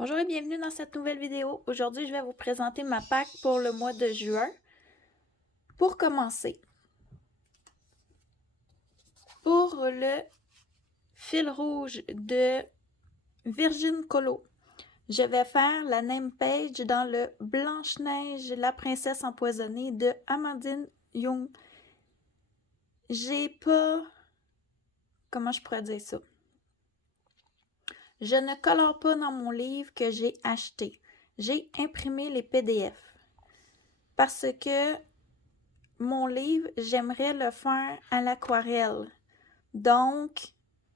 Bonjour et bienvenue dans cette nouvelle vidéo. Aujourd'hui, je vais vous présenter ma pack pour le mois de juin. Pour commencer, pour le fil rouge de Virgin Colo, je vais faire la name page dans le Blanche-Neige, la princesse empoisonnée de Amandine Young. J'ai pas... Comment je pourrais dire ça? Je ne colore pas dans mon livre que j'ai acheté. J'ai imprimé les PDF parce que mon livre, j'aimerais le faire à l'aquarelle. Donc,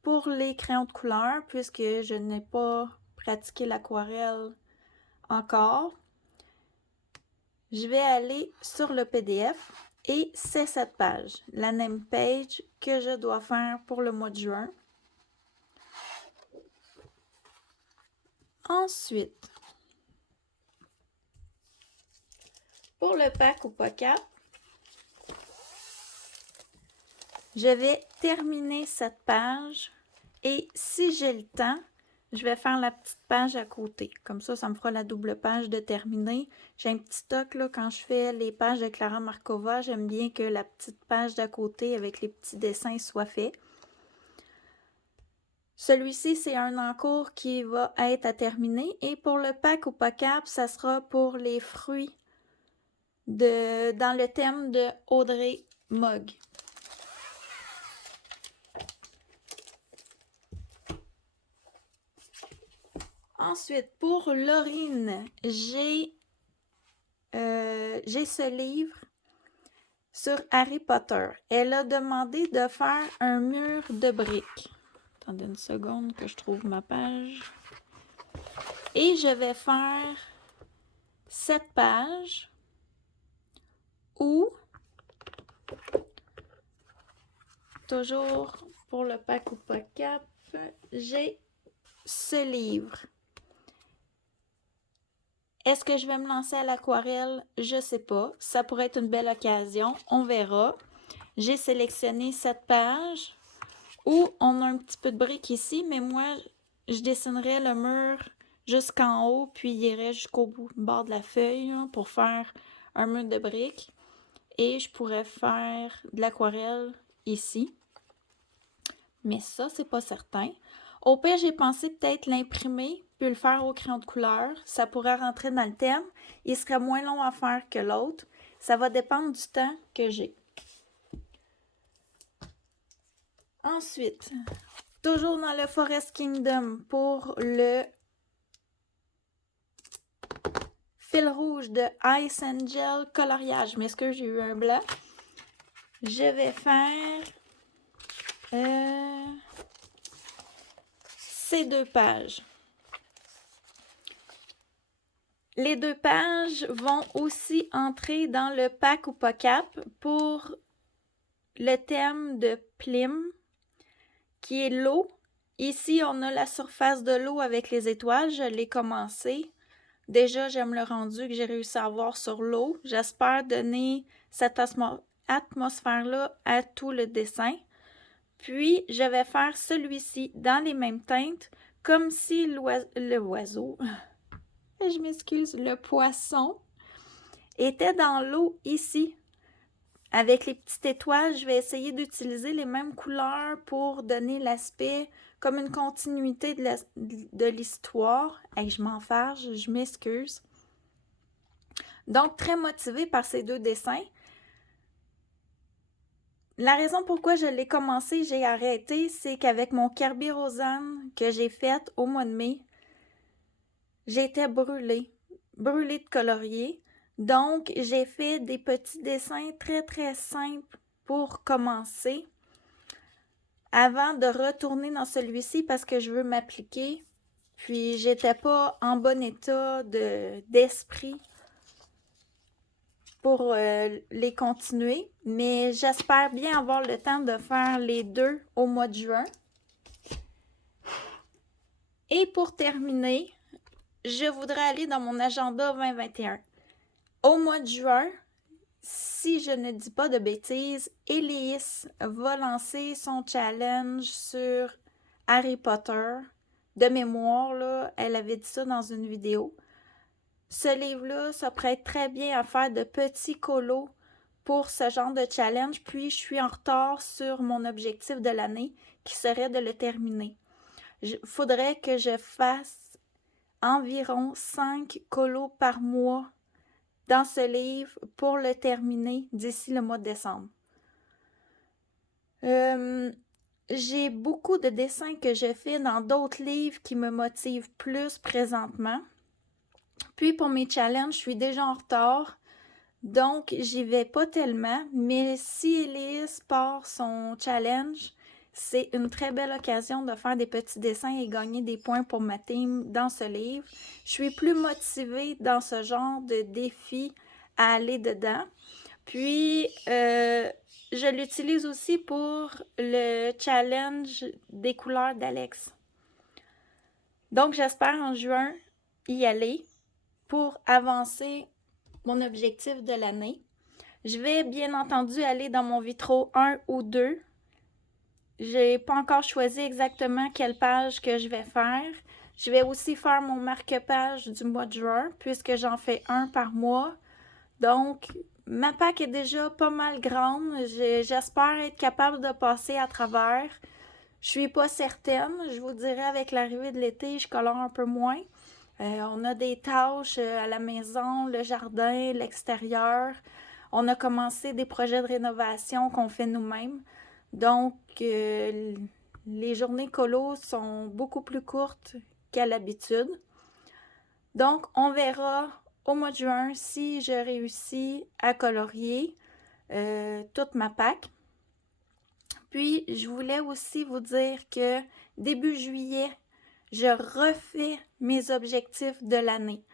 pour les crayons de couleur, puisque je n'ai pas pratiqué l'aquarelle encore, je vais aller sur le PDF et c'est cette page, la name page que je dois faire pour le mois de juin. Ensuite, pour le pack ou pocket, je vais terminer cette page et si j'ai le temps, je vais faire la petite page à côté. Comme ça me fera la double page de terminer. J'ai un petit stock là, quand je fais les pages de Clara Markova, j'aime bien que la petite page d'à côté avec les petits dessins soit fait. Celui-ci, c'est un encours qui va être à terminer. Et pour le pack ou pocket, ça sera pour les fruits dans le thème de Audrey Mogg. Ensuite, pour Laurine, j'ai ce livre sur Harry Potter. Elle a demandé de faire un mur de briques. Attendez une seconde que je trouve ma page. Et je vais faire cette page où, toujours pour le pack ou pas cap, j'ai ce livre. Est-ce que je vais me lancer à l'aquarelle? Je sais pas. Ça pourrait être une belle occasion. On verra. J'ai sélectionné cette page où on a un petit peu de briques ici, mais moi, je dessinerai le mur jusqu'en haut, puis il irait jusqu'au bord de la feuille là, pour faire un mur de briques. Et je pourrais faire de l'aquarelle ici. Mais ça, c'est pas certain. Au pire, j'ai pensé peut-être l'imprimer, puis le faire au crayon de couleur. Ça pourrait rentrer dans le thème. Il serait moins long à faire que l'autre. Ça va dépendre du temps que j'ai. Ensuite, toujours dans le Forest Kingdom pour le fil rouge de Ice Angel coloriage. Mais est-ce que j'ai eu un blanc? Je vais faire ces deux pages. Les deux pages vont aussi entrer dans le pack ou pocket pour le thème de Plim, qui est l'eau. Ici, on a la surface de l'eau avec les étoiles. Je l'ai commencé. Déjà, j'aime le rendu que j'ai réussi à avoir sur l'eau. J'espère donner cette atmosphère-là à tout le dessin. Puis, je vais faire celui-ci dans les mêmes teintes, comme si l'oiseau, je m'excuse, le poisson était dans l'eau ici. Avec les petites étoiles, je vais essayer d'utiliser les mêmes couleurs pour donner l'aspect comme une continuité de l'histoire. Hey, je m'en fâche, je m'excuse. Donc, très motivée par ces deux dessins. La raison pourquoi je l'ai commencé, j'ai arrêté, c'est qu'avec mon Kirby Rosanne que j'ai fait au mois de mai, j'étais brûlée de colorier. Donc, j'ai fait des petits dessins très, très simples pour commencer avant de retourner dans celui-ci parce que je veux m'appliquer. Puis, j'étais pas en bon état d'esprit pour les continuer. Mais j'espère bien avoir le temps de faire les deux au mois de juin. Et pour terminer, je voudrais aller dans mon agenda 2021. Au mois de juin, si je ne dis pas de bêtises, Elise va lancer son challenge sur Harry Potter de mémoire, là, elle avait dit ça dans une vidéo. Ce livre-là, ça prête très bien à faire de petits colos pour ce genre de challenge, puis je suis en retard sur mon objectif de l'année, qui serait de le terminer. Il faudrait que je fasse environ 5 colos par mois dans ce livre pour le terminer d'ici le mois de décembre. J'ai beaucoup de dessins que je fais dans d'autres livres qui me motivent plus présentement. Puis pour mes challenges, je suis déjà en retard, donc j'y vais pas tellement, mais si Elise part son challenge, c'est une très belle occasion de faire des petits dessins et gagner des points pour ma team dans ce livre. Je suis plus motivée dans ce genre de défi à aller dedans. Puis, je l'utilise aussi pour le challenge des couleurs d'Alex. Donc, j'espère en juin y aller pour avancer mon objectif de l'année. Je vais bien entendu aller dans mon vitro 1 ou 2. J'ai pas encore choisi exactement quelle page que je vais faire. Je vais aussi faire mon marque-page du mois de juin, puisque j'en fais un par mois. Donc, ma PAC est déjà pas mal grande. J'espère être capable de passer à travers. Je suis pas certaine. Je vous dirais, avec l'arrivée de l'été, je colore un peu moins. On a des tâches à la maison, le jardin, l'extérieur. On a commencé des projets de rénovation qu'on fait nous-mêmes. Donc, les journées colo sont beaucoup plus courtes qu'à l'habitude. Donc, on verra au mois de juin si je réussis à colorier toute ma PAC. Puis, je voulais aussi vous dire que début juillet, je refais mes objectifs de l'année.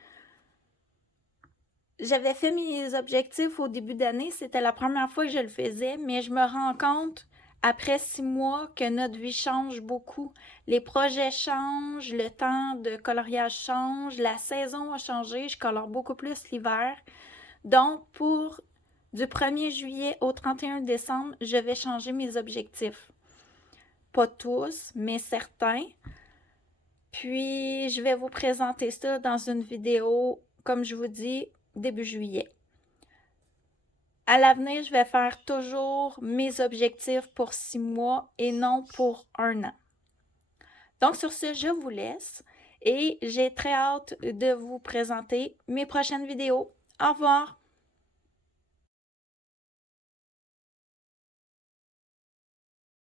J'avais fait mes objectifs au début d'année, c'était la première fois que je le faisais, mais je me rends compte après 6 mois que notre vie change beaucoup. Les projets changent, le temps de coloriage change, la saison a changé, je colore beaucoup plus l'hiver. Donc, pour du 1er juillet au 31 décembre, je vais changer mes objectifs. Pas tous, mais certains. Puis, je vais vous présenter ça dans une vidéo, comme je vous dis, début juillet. À l'avenir, je vais faire toujours mes objectifs pour 6 mois et non pour 1 an. Donc, sur ce, je vous laisse et j'ai très hâte de vous présenter mes prochaines vidéos. Au revoir!